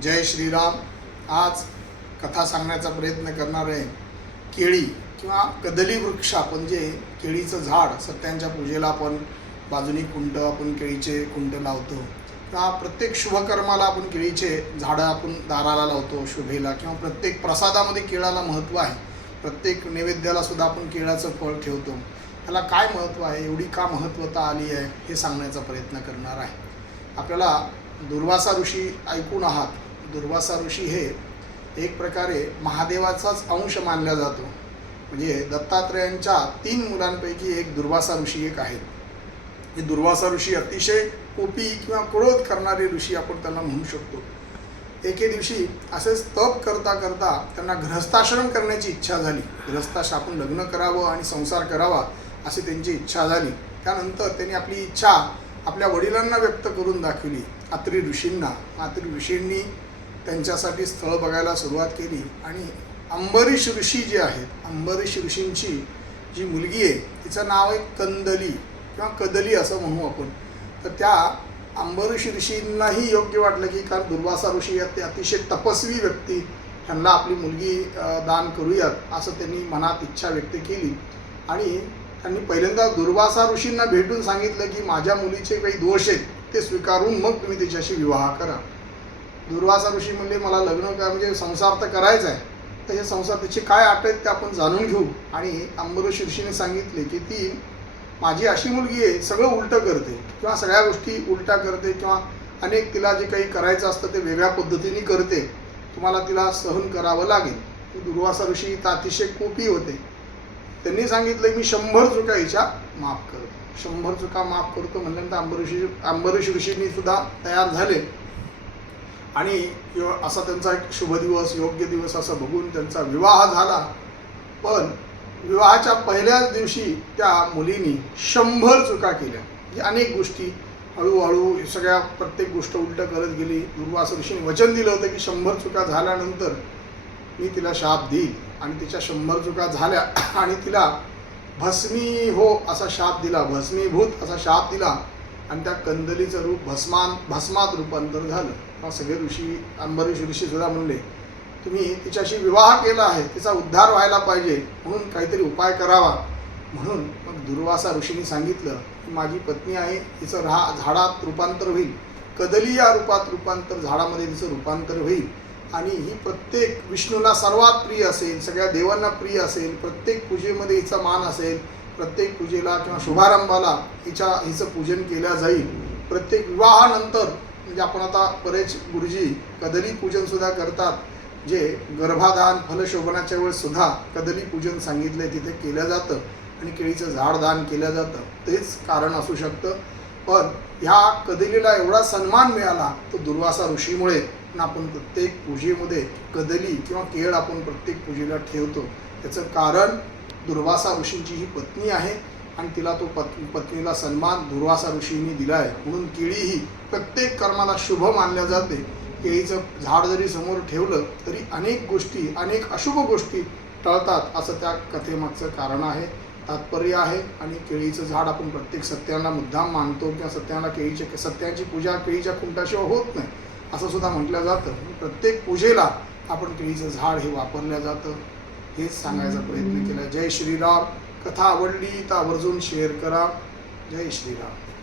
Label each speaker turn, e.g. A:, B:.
A: जय श्रीराम. आज कथा सांगण्याचा प्रयत्न करणार आहे केळी किंवा कदली वृक्ष आपण जे केळीचं झाड सत्यांच्या पूजेला आपण बाजूनी कुंड आपण केळीचे कुंड लावतो. किंवा प्रत्येक शुभकर्माला आपण केळीचे झाडं आपण दाराला लावतो शुभेला किंवा प्रत्येक प्रसादामध्ये केळाला महत्त्व आहे. प्रत्येक नैवेद्याला सुद्धा आपण केळाचं फळ ठेवतो. त्याला काय महत्त्व आहे? एवढी का महत्त्वता आली आहे? हे सांगण्याचा प्रयत्न करणार आहे. आपल्याला दुर्वासा ऋषी ऐकून आहात. दुर्वासा ऋषी हे एक प्रकारे महादेवाचाच अंश मानला जातो. म्हणजे दत्तात्रेयांच्या तीन मुलांपैकी एक दुर्वासा ऋषी एक आहेत. हे दुर्वासा ऋषी अतिशय कोपी किंवा क्रोध करणारे ऋषी आपण त्यांना म्हणू शकतो. एके दिवशी असेच तप करता करता त्यांना गृहस्थाश्रम करण्याची इच्छा झाली. गृहस्थाश आपण लग्न करावं आणि संसार करावा अशी त्यांची इच्छा झाली. त्यानंतर त्यांनी आपली इच्छा आपल्या वडिलांना व्यक्त करून दाखवली. अत्री ऋषींना अत्री ऋषींनी त्यांच्यासाठी स्थळ बघायला सुरुवात केली. आणि अंबरीश ऋषी जे आहेत अंबरीश ऋषींची जी मुलगी आहे तिचं नाव आहे कंदली किंवा कदली असं म्हणू आपण. तर त्या अंबरीश ऋषींनाही योग्य वाटलं की कारण दुर्वासा ऋषी आहेत ते अतिशय तपस्वी व्यक्ती. ह्यांना आपली मुलगी दान करूयात असं त्यांनी मनात इच्छा व्यक्त केली. आणि त्यांनी पहिल्यांदा दुर्वासा ऋषींना भेटून सांगितलं की माझ्या मुलीचे काही दोष आहेत. ते स्वीकारून मग तुम्ही तिच्याशी विवाह करा. दुर्वासा ऋषी म्हणजे मला लग्न काय म्हणजे संसार तर करायचा आहे. तर हे संसार त्याची काय आट आहेत ते आपण जाणून घेऊ. आणि अंबरीश ऋषीने सांगितले की ती माझी अशी मुलगी आहे सगळं उलटं करते. किंवा सगळ्या गोष्टी उलटा करते किंवा अनेक तिला जे काही करायचं असतं ते वेगळ्या पद्धतीने करते. तुम्हाला तिला सहन करावं लागेल. दुर्वासा ऋषी तर अतिशय कोपी होते. त्यांनी सांगितलं मी शंभर चुका हिच्या माफ करतो. शंभर चुका माफ करतो म्हणल्यानंतर अंबरीशी अंबरीश ऋषींनी सुद्धा तयार झाले. आणि असा त्यांचा एक शुभ दिवस योग्य दिवस असं बघून त्यांचा विवाह झाला. पण विवाहाच्या पहिल्याच दिवशी त्या मुलीनी शंभर चुका केल्या. अनेक गोष्टी हळूहळू सगळ्या प्रत्येक गोष्ट उलट करत गेली. दुर्वास ऋषीने वचन दिलं होतं की शंभर चुका झाल्यानंतर मी तिला शाप देईल. आणि तिच्या शंभर चुका झाल्या. आणि तिला भस्मी हो असा शाप दिला भस्मीभूत असा शाप दिला आणि त्या कंदलीचं रूप भस्मान भस्मात रूपांतर झालं. मग सगळे ऋषी अंबरीश ऋषी सुद्धा म्हणले तुम्ही तिच्याशी विवाह केला आहे तिचा उद्धार व्हायला पाहिजे म्हणून काहीतरी उपाय करावा. म्हणून मग दुर्वासा ऋषींनी सांगितलं की माझी पत्नी आहे तिचं राहा झाडात रूपांतर होईल. कदली या रूपात रूपांतर झाडामध्ये तिचं रूपांतर होईल. आणि ही प्रत्येक विष्णूला सर्वात प्रिय असेल सगळ्या देवांना प्रिय असेल प्रत्येक पूजेमध्ये हिचा मान असेल प्रत्येक पूजेला किंवा शुभारंभाला हिच्या हिचं पूजन केलं जाईल. प्रत्येक विवाहानंतर म्हणजे आपण आता बरेच गुरुजी कदली पूजनसुद्धा करतात जे गर्भाधान फलशोभनाच्या वेळेसुद्धा कदली पूजन सांगितलंय तिथे केलं जातं आणि केळीचं झाड दान केलं जातं. तेच कारण असू शकतं. पण ह्या कदलीला एवढा सन्मान मिळाला तो दुर्वासा ऋषीमुळे आपण प्रत्येक पूजेमध्ये कदली किंवा केळ आपण प्रत्येक पूजेला ठेवतो. त्याचं कारण दुर्वासा ऋषींची ही पत्नी आहे आणि तिला तो पत् पत्नीला सन्मान दुर्वासा ऋषींनी दिला आहे म्हणून केळी ही प्रत्येक कर्माला शुभ मानल्या जाते. केळीचं झाड जरी समोर ठेवलं तरी अनेक गोष्टी अनेक अशुभ गोष्टी टळतात असं त्या कथेमागचं कारण आहे. तात्पर्य आहे आणि केळीचं झाड आपण प्रत्येक सत्याला मुद्दाम मानतो किंवा सत्याला केळीच्या सत्याची पूजा केळीच्या खुंटाशिवाय होत नाही. असं सुद्धा म्हटलं जातं. प्रत्येक पूजेला आपण केळीचं झाड हे वापरलं जातं. हेच सांगायचा प्रयत्न केला. जय श्रीराम. कथा आवडली तर आवर्जून शेअर करा. जय श्रीराम.